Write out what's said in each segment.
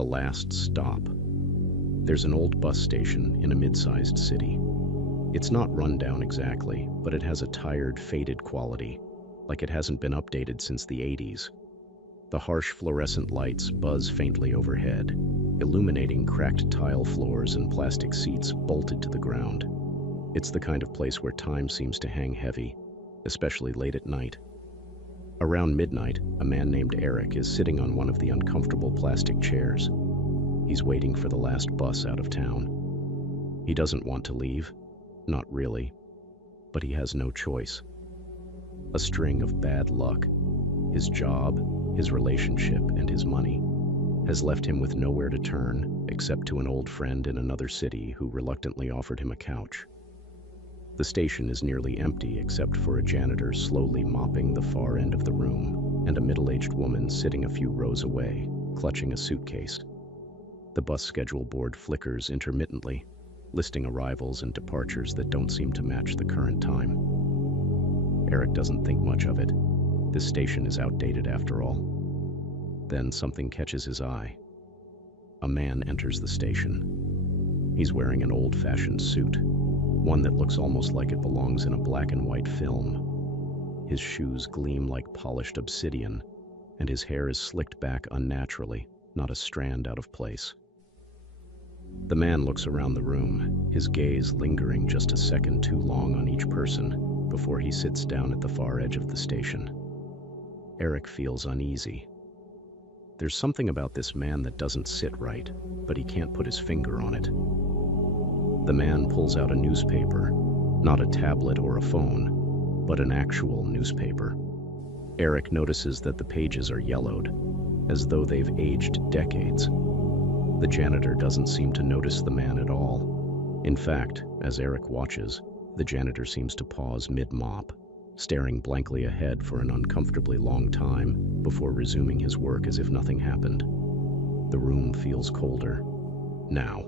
The last stop. There's an old bus station in a mid-sized city. It's not run down exactly, but it has a tired, faded quality, like it hasn't been updated since the 80s. The harsh fluorescent lights buzz faintly overhead, illuminating cracked tile floors and plastic seats bolted to the ground. It's the kind of place where time seems to hang heavy, especially late at night. Around midnight, a man named Eric is sitting on one of the uncomfortable plastic chairs. He's waiting for the last bus out of town. He doesn't want to leave, not really, but he has no choice. A string of bad luck, his job, his relationship, and his money, has left him with nowhere to turn except to an old friend in another city who reluctantly offered him a couch. The station is nearly empty except for a janitor slowly mopping the far end of the room and a middle-aged woman sitting a few rows away, clutching a suitcase. The bus schedule board flickers intermittently, listing arrivals and departures that don't seem to match the current time. Eric doesn't think much of it. This station is outdated after all. Then something catches his eye. A man enters the station. He's wearing an old-fashioned suit, one that looks almost like it belongs in a black and white film. His shoes gleam like polished obsidian, and his hair is slicked back unnaturally, not a strand out of place. The man looks around the room, his gaze lingering just a second too long on each person before he sits down at the far edge of the station. Eric feels uneasy. There's something about this man that doesn't sit right, but he can't put his finger on it. The man pulls out a newspaper, not a tablet or a phone, but an actual newspaper. Eric notices that the pages are yellowed, as though they've aged decades. The janitor doesn't seem to notice the man at all. In fact, as Eric watches, the janitor seems to pause mid-mop, staring blankly ahead for an uncomfortably long time before resuming his work as if nothing happened. The room feels colder. Now.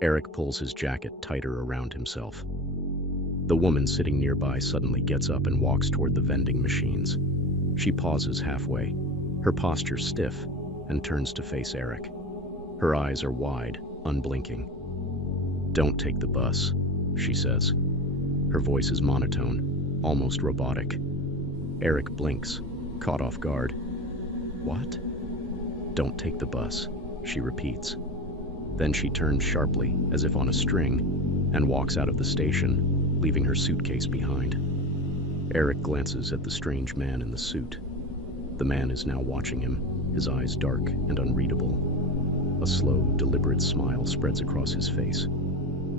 Eric pulls his jacket tighter around himself. The woman sitting nearby suddenly gets up and walks toward the vending machines. She pauses halfway, her posture stiff, and turns to face Eric. Her eyes are wide, unblinking. "Don't take the bus," she says. Her voice is monotone, almost robotic. Eric blinks, caught off guard. "What?" "Don't take the bus," she repeats. Then she turns sharply, as if on a string, and walks out of the station, leaving her suitcase behind. Eric glances at the strange man in the suit. The man is now watching him, his eyes dark and unreadable. A slow, deliberate smile spreads across his face.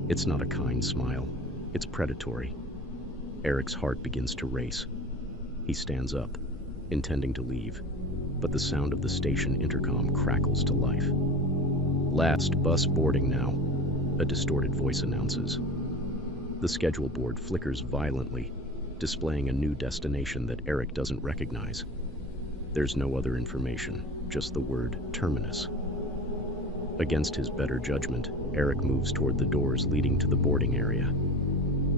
It's not a kind smile. It's predatory. Eric's heart begins to race. He stands up, intending to leave, but the sound of the station intercom crackles to life. "Last bus boarding now," a distorted voice announces. The schedule board flickers violently, displaying a new destination that Eric doesn't recognize. There's no other information, just the word terminus. Against his better judgment, Eric moves toward the doors leading to the boarding area.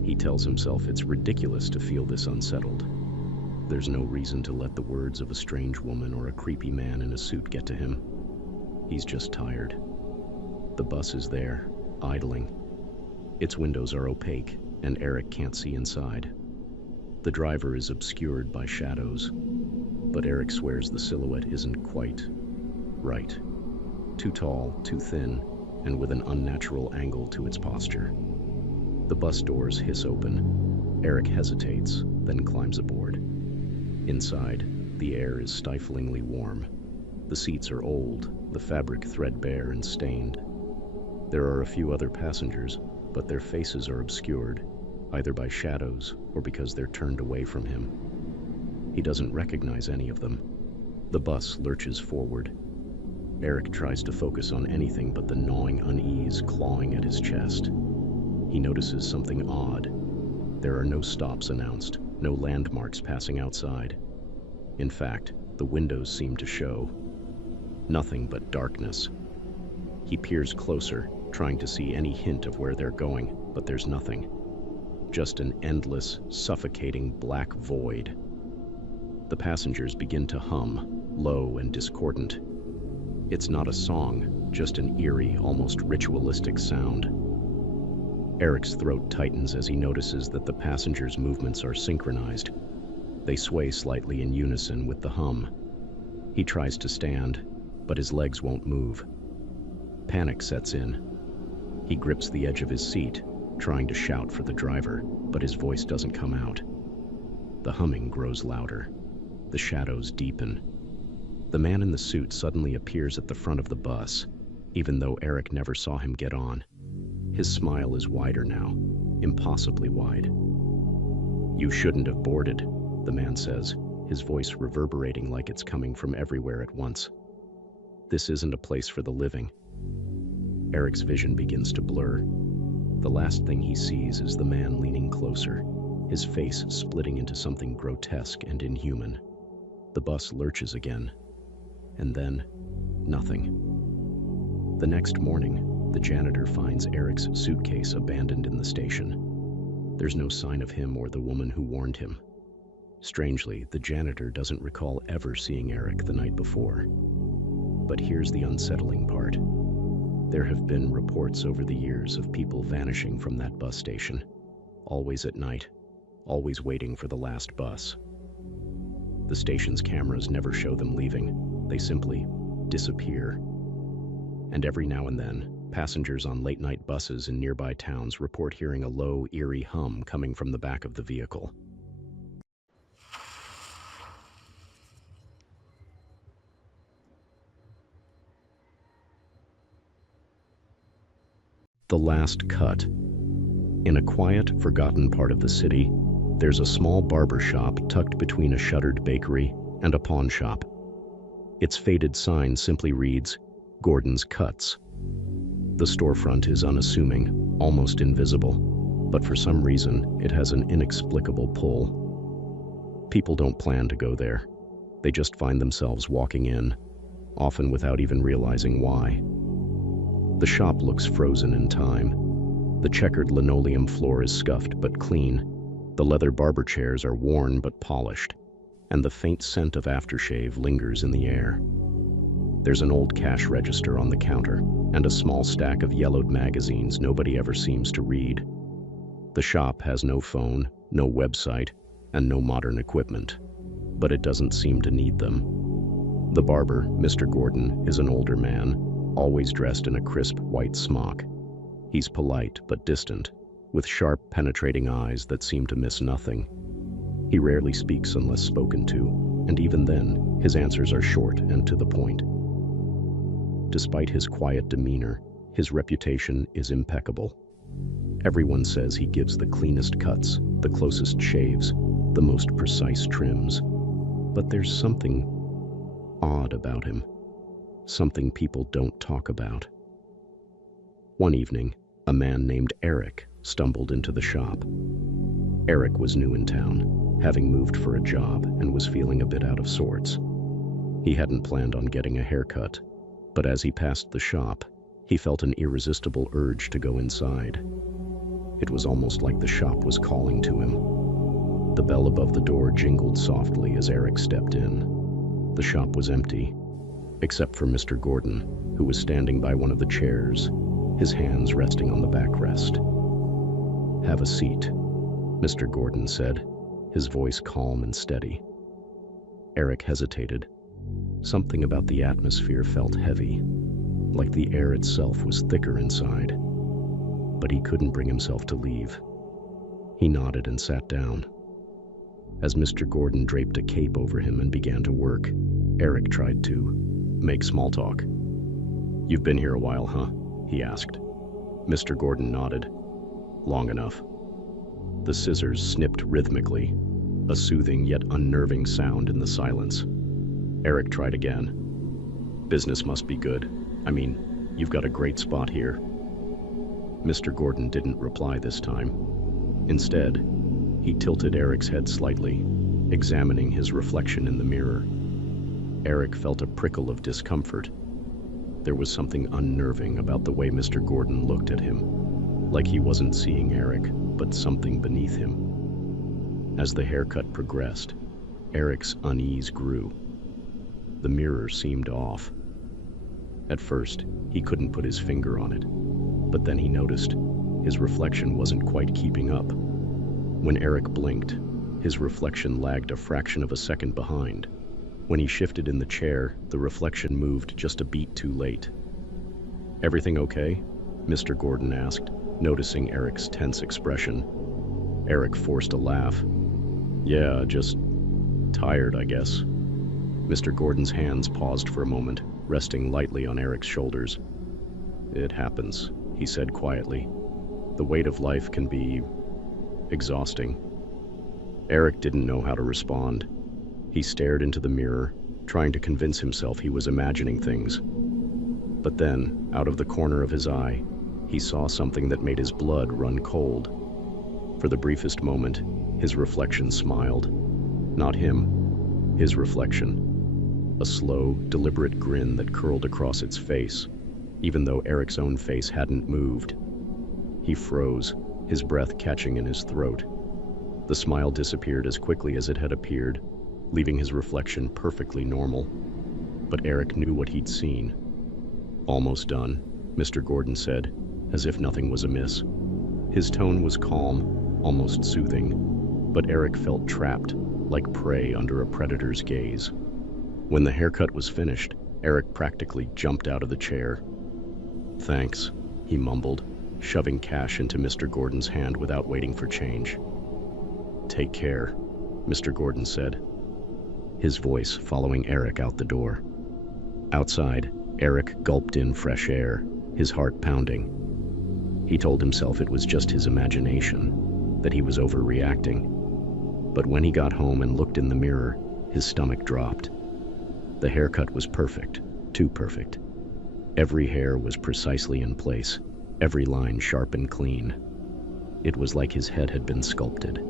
He tells himself it's ridiculous to feel this unsettled. There's no reason to let the words of a strange woman or a creepy man in a suit get to him. He's just tired. The bus is there, idling. Its windows are opaque, and Eric can't see inside. The driver is obscured by shadows, but Eric swears the silhouette isn't quite right. Too tall, too thin, and with an unnatural angle to its posture. The bus doors hiss open. Eric hesitates, then climbs aboard. Inside, the air is stiflingly warm. The seats are old, the fabric threadbare and stained. There are a few other passengers, but their faces are obscured, either by shadows or because they're turned away from him. He doesn't recognize any of them. The bus lurches forward. Eric tries to focus on anything but the gnawing unease clawing at his chest. He notices something odd. There are no stops announced, no landmarks passing outside. In fact, the windows seem to show nothing but darkness. He peers closer, trying to see any hint of where they're going, but there's nothing. Just an endless, suffocating black void. The passengers begin to hum, low and discordant. It's not a song, just an eerie, almost ritualistic sound. Eric's throat tightens as he notices that the passengers' movements are synchronized. They sway slightly in unison with the hum. He tries to stand, but his legs won't move. Panic sets in. He grips the edge of his seat, trying to shout for the driver, but his voice doesn't come out. The humming grows louder. The shadows deepen. The man in the suit suddenly appears at the front of the bus, even though Eric never saw him get on. His smile is wider now, impossibly wide. "You shouldn't have boarded," the man says, his voice reverberating like it's coming from everywhere at once. "This isn't a place for the living." Eric's vision begins to blur. The last thing he sees is the man leaning closer, his face splitting into something grotesque and inhuman. The bus lurches again, and then nothing. The next morning, the janitor finds Eric's suitcase abandoned in the station. There's no sign of him or the woman who warned him. Strangely, the janitor doesn't recall ever seeing Eric the night before. But here's the unsettling part. There have been reports over the years of people vanishing from that bus station, always at night, always waiting for the last bus. The station's cameras never show them leaving. They simply disappear. And every now and then, passengers on late-night buses in nearby towns report hearing a low, eerie hum coming from the back of the vehicle. The last cut. In a quiet, forgotten part of the city, there's a small barber shop tucked between a shuttered bakery and a pawn shop. Its faded sign simply reads, "Gordon's Cuts." The storefront is unassuming, almost invisible, but for some reason, it has an inexplicable pull. People don't plan to go there. They just find themselves walking in, often without even realizing why. The shop looks frozen in time. The checkered linoleum floor is scuffed but clean. The leather barber chairs are worn but polished, and the faint scent of aftershave lingers in the air. There's an old cash register on the counter, and a small stack of yellowed magazines nobody ever seems to read. The shop has no phone, no website, and no modern equipment, but it doesn't seem to need them. The barber, Mr. Gordon, is an older man, always dressed in a crisp white smock. He's polite but distant, with sharp, penetrating eyes that seem to miss nothing. He rarely speaks unless spoken to, and even then, his answers are short and to the point. Despite his quiet demeanor, his reputation is impeccable. Everyone says he gives the cleanest cuts, the closest shaves, the most precise trims. But there's something odd about him. Something people don't talk about. One evening, a man named Eric stumbled into the shop. Eric was new in town, having moved for a job, and was feeling a bit out of sorts. He hadn't planned on getting a haircut, but as he passed the shop, he felt an irresistible urge to go inside. It was almost like the shop was calling to him. The bell above the door jingled softly as Eric stepped in. The shop was empty, except for Mr. Gordon, who was standing by one of the chairs, his hands resting on the backrest. "Have a seat," Mr. Gordon said, his voice calm and steady. Eric hesitated. Something about the atmosphere felt heavy, like the air itself was thicker inside. But he couldn't bring himself to leave. He nodded and sat down. As Mr. Gordon draped a cape over him and began to work, Eric tried to make small talk. "You've been here a while, huh?" he asked. Mr. Gordon nodded. "Long enough." The scissors snipped rhythmically, a soothing yet unnerving sound in the silence. Eric tried again. "Business must be good. I mean, you've got a great spot here." Mr. Gordon didn't reply this time. Instead, he tilted Eric's head slightly, examining his reflection in the mirror. Eric felt a prickle of discomfort. There was something unnerving about the way Mr. Gordon looked at him, like he wasn't seeing Eric, but something beneath him. As the haircut progressed, Eric's unease grew. The mirror seemed off. At first, he couldn't put his finger on it, but then he noticed his reflection wasn't quite keeping up. When Eric blinked, his reflection lagged a fraction of a second behind. When he shifted in the chair, the reflection moved just a beat too late. "Everything okay?" Mr. Gordon asked, noticing Eric's tense expression. Eric forced a laugh. "Yeah, just tired, I guess." Mr. Gordon's hands paused for a moment, resting lightly on Eric's shoulders. "It happens," he said quietly. "The weight of life can be exhausting." Eric didn't know how to respond. He stared into the mirror, trying to convince himself he was imagining things. But then, out of the corner of his eye, he saw something that made his blood run cold. For the briefest moment, his reflection smiled. Not him, his reflection. A slow, deliberate grin that curled across its face, even though Eric's own face hadn't moved. He froze, his breath catching in his throat. The smile disappeared as quickly as it had appeared, leaving his reflection perfectly normal. But Eric knew what he'd seen. "Almost done," Mr. Gordon said, as if nothing was amiss. His tone was calm, almost soothing, but Eric felt trapped, like prey under a predator's gaze. When the haircut was finished, Eric practically jumped out of the chair. "Thanks," he mumbled, shoving cash into Mr. Gordon's hand without waiting for change. "Take care," Mr. Gordon said, his voice following Eric out the door. Outside, Eric gulped in fresh air, his heart pounding. He told himself it was just his imagination, that he was overreacting. But when he got home and looked in the mirror, his stomach dropped. The haircut was perfect, too perfect. Every hair was precisely in place, every line sharp and clean. It was like his head had been sculpted.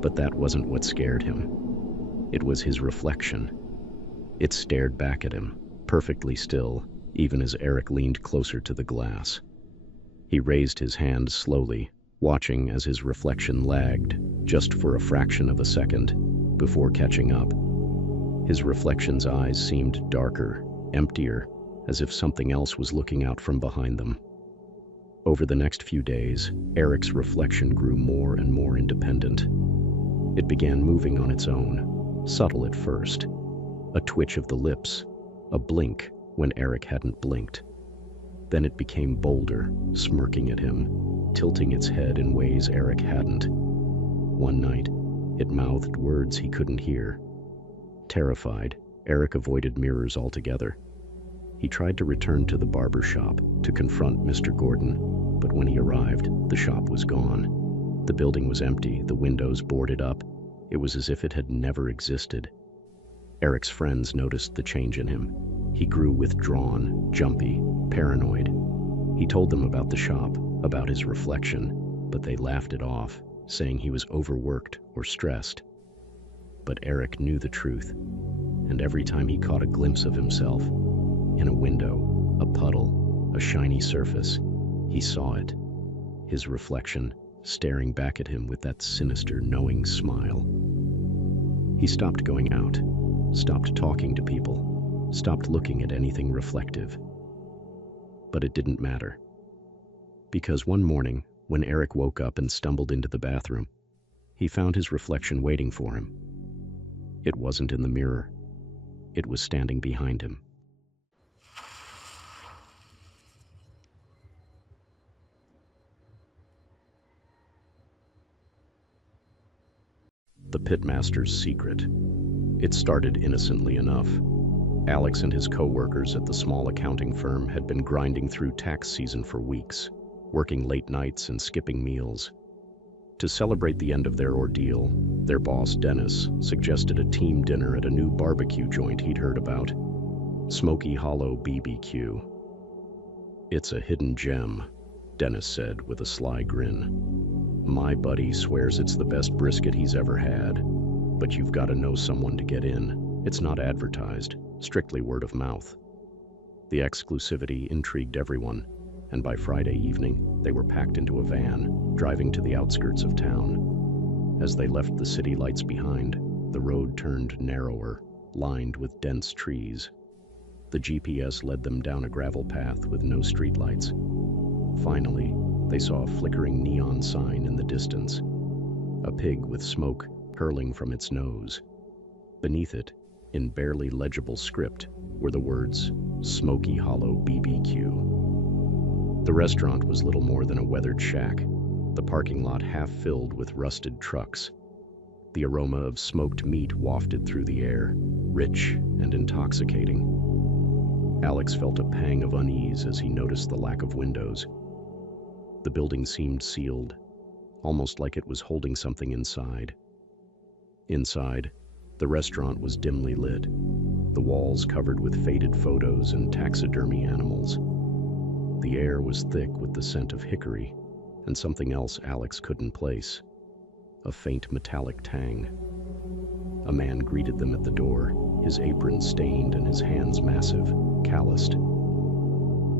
But that wasn't what scared him. It was his reflection. It stared back at him, perfectly still, even as Eric leaned closer to the glass. He raised his hand slowly, watching as his reflection lagged, just for a fraction of a second, before catching up. His reflection's eyes seemed darker, emptier, as if something else was looking out from behind them. Over the next few days, Eric's reflection grew more and more independent. It began moving on its own, subtle at first. A twitch of the lips, a blink when Eric hadn't blinked. Then it became bolder, smirking at him, tilting its head in ways Eric hadn't. One night, it mouthed words he couldn't hear. Terrified, Eric avoided mirrors altogether. He tried to return to the barber shop to confront Mr. Gordon, but when he arrived, the shop was gone. The building was empty, the windows boarded up. It was as if it had never existed. Eric's friends noticed the change in him. He grew withdrawn, jumpy, paranoid. He told them about the shop, about his reflection, but they laughed it off, saying he was overworked or stressed. But Eric knew the truth, and every time he caught a glimpse of himself, in a window, a puddle, a shiny surface, he saw it, his reflection, staring back at him with that sinister, knowing smile. He stopped going out, stopped talking to people, stopped looking at anything reflective. But it didn't matter. Because one morning, when Eric woke up and stumbled into the bathroom, he found his reflection waiting for him. It wasn't in the mirror. It was standing behind him. The pitmaster's secret. It started innocently enough. Alex and his co-workers at the small accounting firm had been grinding through tax season for weeks, working late nights and skipping meals. To celebrate the end of their ordeal, their boss, Dennis, suggested a team dinner at a new barbecue joint he'd heard about, Smoky Hollow BBQ. "It's a hidden gem," Dennis said with a sly grin. "My buddy swears it's the best brisket he's ever had, but you've got to know someone to get in. It's not advertised, strictly word of mouth." The exclusivity intrigued everyone, and by Friday evening, they were packed into a van, driving to the outskirts of town. As they left the city lights behind, the road turned narrower, lined with dense trees. The GPS led them down a gravel path with no streetlights. Finally, they saw a flickering neon sign in the distance. A pig with smoke curling from its nose. Beneath it, in barely legible script, were the words, "Smoky Hollow BBQ." The restaurant was little more than a weathered shack, the parking lot half filled with rusted trucks. The aroma of smoked meat wafted through the air, rich and intoxicating. Alex felt a pang of unease as he noticed the lack of windows. The building seemed sealed, almost like it was holding something inside. Inside, the restaurant was dimly lit, the walls covered with faded photos and taxidermy animals. The air was thick with the scent of hickory and something else Alex couldn't place, a faint metallic tang. A man greeted them at the door, his apron stained and his hands massive, calloused.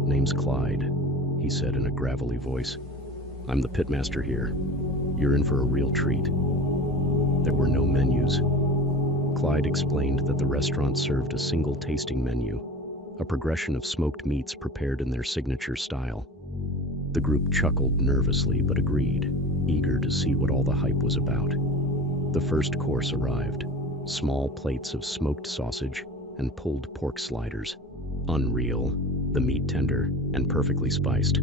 "Name's Clyde," he said in a gravelly voice. "I'm the pitmaster here. You're in for a real treat." There were no menus. Clyde explained that the restaurant served a single tasting menu, a progression of smoked meats prepared in their signature style. The group chuckled nervously but agreed, eager to see what all the hype was about. The first course arrived, small plates of smoked sausage and pulled pork sliders. Unreal, the meat tender and perfectly spiced.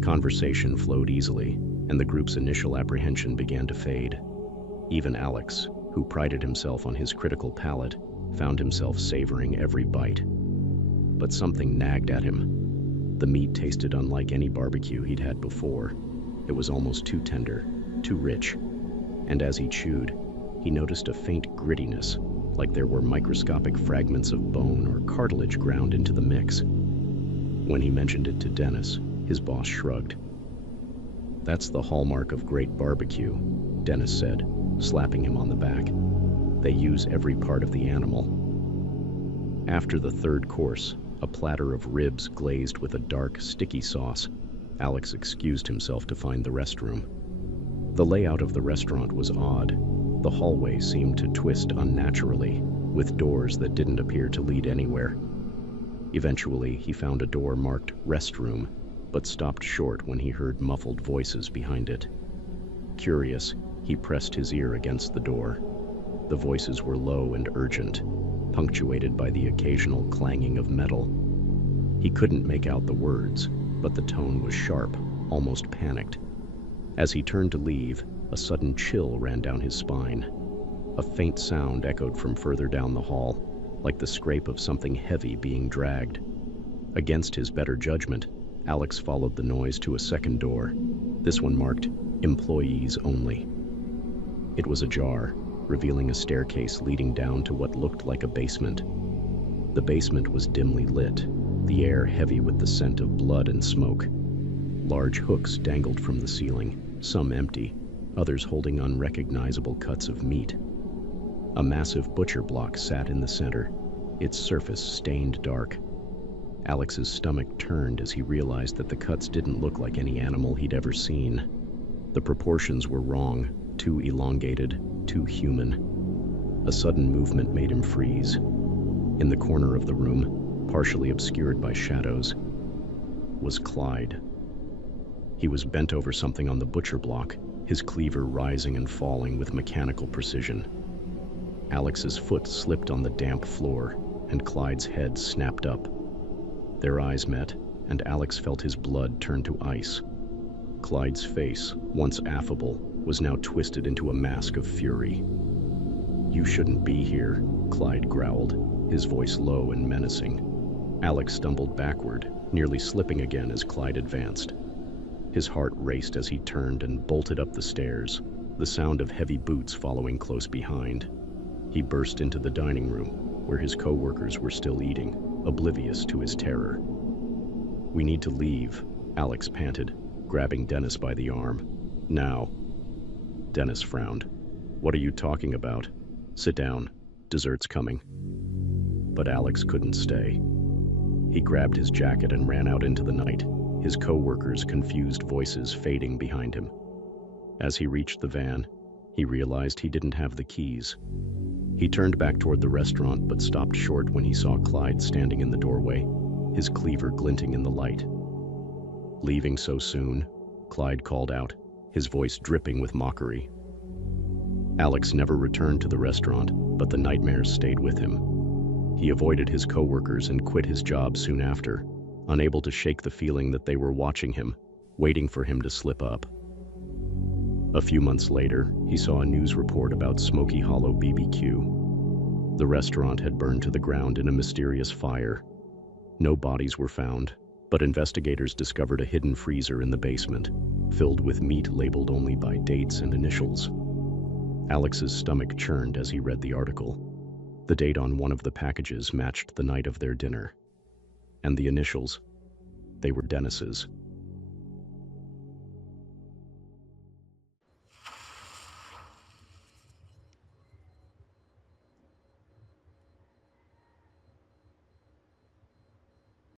Conversation flowed easily, and the group's initial apprehension began to fade. Even Alex, who prided himself on his critical palate, found himself savoring every bite. But something nagged at him. The meat tasted unlike any barbecue he'd had before. It was almost too tender, too rich, and as he chewed, he noticed a faint grittiness, like there were microscopic fragments of bone or cartilage ground into the mix. When he mentioned it to Dennis, his boss shrugged. "That's the hallmark of great barbecue," Dennis said, slapping him on the back. "They use every part of the animal." After the third course, a platter of ribs glazed with a dark, sticky sauce, Alex excused himself to find the restroom. The layout of the restaurant was odd. The hallway seemed to twist unnaturally, with doors that didn't appear to lead anywhere. Eventually, he found a door marked "Restroom," but stopped short when he heard muffled voices behind it. Curious, he pressed his ear against the door. The voices were low and urgent, punctuated by the occasional clanging of metal. He couldn't make out the words, but the tone was sharp, almost panicked. As he turned to leave, a sudden chill ran down his spine. A faint sound echoed from further down the hall, like the scrape of something heavy being dragged. Against his better judgment, Alex followed the noise to a second door, this one marked "Employees Only." It was ajar, revealing a staircase leading down to what looked like a basement. The basement was dimly lit, the air heavy with the scent of blood and smoke. Large hooks dangled from the ceiling, some empty, others holding unrecognizable cuts of meat. A massive butcher block sat in the center, its surface stained dark. Alex's stomach turned as he realized that the cuts didn't look like any animal he'd ever seen. The proportions were wrong, too elongated, too human. A sudden movement made him freeze. In the corner of the room, partially obscured by shadows, was Clyde. He was bent over something on the butcher block, his cleaver rising and falling with mechanical precision. Alex's foot slipped on the damp floor, and Clyde's head snapped up. Their eyes met, and Alex felt his blood turn to ice. Clyde's face, once affable, was now twisted into a mask of fury. "You shouldn't be here," Clyde growled, his voice low and menacing. Alex stumbled backward, nearly slipping again as Clyde advanced. His heart raced as he turned and bolted up the stairs, the sound of heavy boots following close behind. He burst into the dining room, where his co-workers were still eating, oblivious to his terror. "We need to leave," Alex panted, grabbing Dennis by the arm. "Now." Dennis frowned. "What are you talking about? Sit down. Dessert's coming." But Alex couldn't stay. He grabbed his jacket and ran out into the night, his co-workers' confused voices fading behind him. As he reached the van, he realized he didn't have the keys. He turned back toward the restaurant but stopped short when he saw Clyde standing in the doorway, his cleaver glinting in the light. "Leaving so soon?" Clyde called out, his voice dripping with mockery. Alex never returned to the restaurant, but the nightmares stayed with him. He avoided his coworkers and quit his job soon after, unable to shake the feeling that they were watching him, waiting for him to slip up. A few months later, he saw a news report about Smoky Hollow BBQ. The restaurant had burned to the ground in a mysterious fire. No bodies were found, but investigators discovered a hidden freezer in the basement, filled with meat labeled only by dates and initials. Alex's stomach churned as he read the article. The date on one of the packages matched the night of their dinner. And the initials? They were Dennis's.